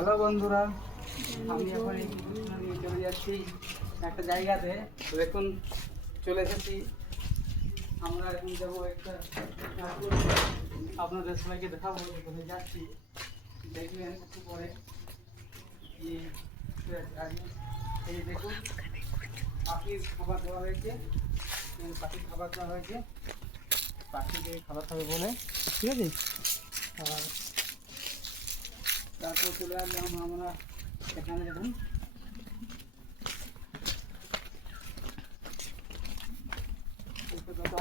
Hello বন্ধুরা, আমি এখন এই নিয়ে চলে যাচ্ছি একটা জায়গাতে। দেখুন চলে এসেছি। আমরা এখন যাবো একটা, আপনাদের সবাইকে দেখাবো কোথায় যাচ্ছি, দেখবেন একটু পরে। এই দেখুন পাখির খাবার দেওয়া হয়েছে, পাখির খাবার দেওয়া হয়েছে, পাখিকে খাবার খাবে বলে, ঠিক আছে। আর তারপর চলে আসলাম আমরা এখানে। দেখুন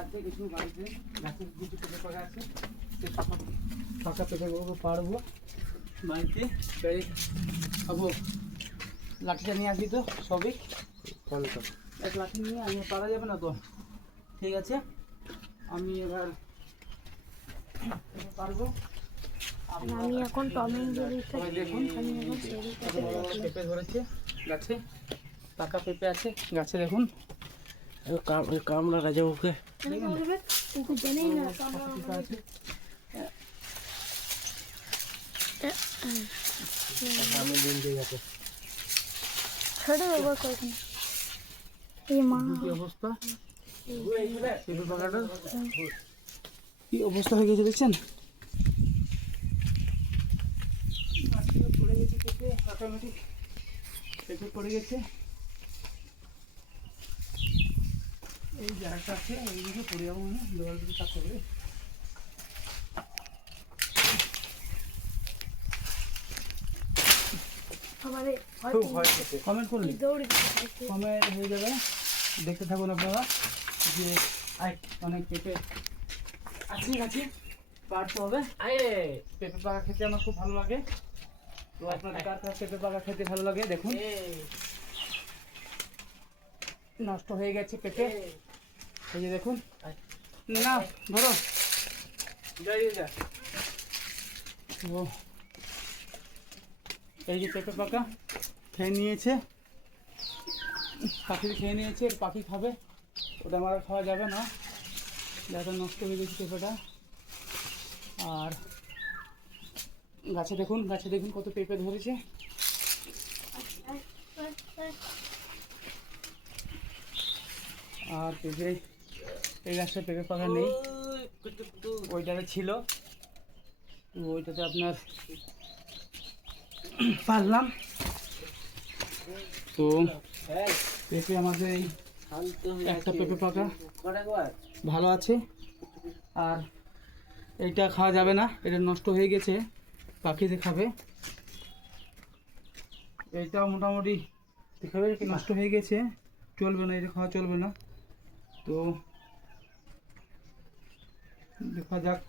আছে কিছু বাড়িতে গাছের কিছু পেঁপে পাকা আছে, সেই পাকা পেঁপেগুলো পাড়বো বাড়িতে, পেড়ে খাবো। লাঠিটা নিয়ে আসবি তো সবই, এক লাঠি নিয়ে আমি পারা যাবে না তো, ঠিক আছে। আমি এবার পারবো। আমি এখন টমেটো দেখুন পেঁপে ধরেছে গাছে, পাকা পেঁপে আছে গাছে। দেখুন কামড়া রাজা ওকে অবস্থা, কি অবস্থা হয়ে গেছে দেখছেন। পড়ে গেছে পেঁপে, অটোমেটিক পেঁপে পড়ে গেছে। এই জায়গাটা আছে, এইদিকে পড়ে যাবো না, দেওয়াল দিকে কাজ করবে। কমেন্ট করুন, কমেন্ট হয়ে যাবে। দেখতে থাকুন আপনারা যে অনেক পেঁপে আছে গাছে, পাড়তে হবে। পেঁপে পাকা খেতে আমার খুব ভালো লাগে। তো আপনাদের কার কার পেঁপে পাকা খেতে ভালো লাগে দেখুন। নষ্ট হয়ে গেছে পেঁপে, এই যে দেখুন। না ধরো ও, এই যে পেঁপে পাকা খেয়ে নিয়েছে, পাখি খেয়ে নিয়েছে, পাখি খাবে, ওটা আমার খাওয়া যাবে না, যাতে নষ্ট হয়ে গেছে পেঁপেটা। আর গাছে দেখুন, গাছে দেখুন কত পেঁপে ধরেছে। আর পেঁপে, এই গাছটা পেঁপে পাকা নেই, ওইটাতে ছিল, ওইটাতে আপনার পারলাম। তো পেঁপে আমাদের এই একটা পেঁপে পাকা ভালো আছে, আর এইটা খাওয়া যাবে না, এটা নষ্ট হয়ে গেছে, পাখিতে খাবে। এইটাও মোটামুটি খাবে, নষ্ট হয়ে গেছে, চলবে না, এটা খাওয়া চলবে না। তো দেখা যাক।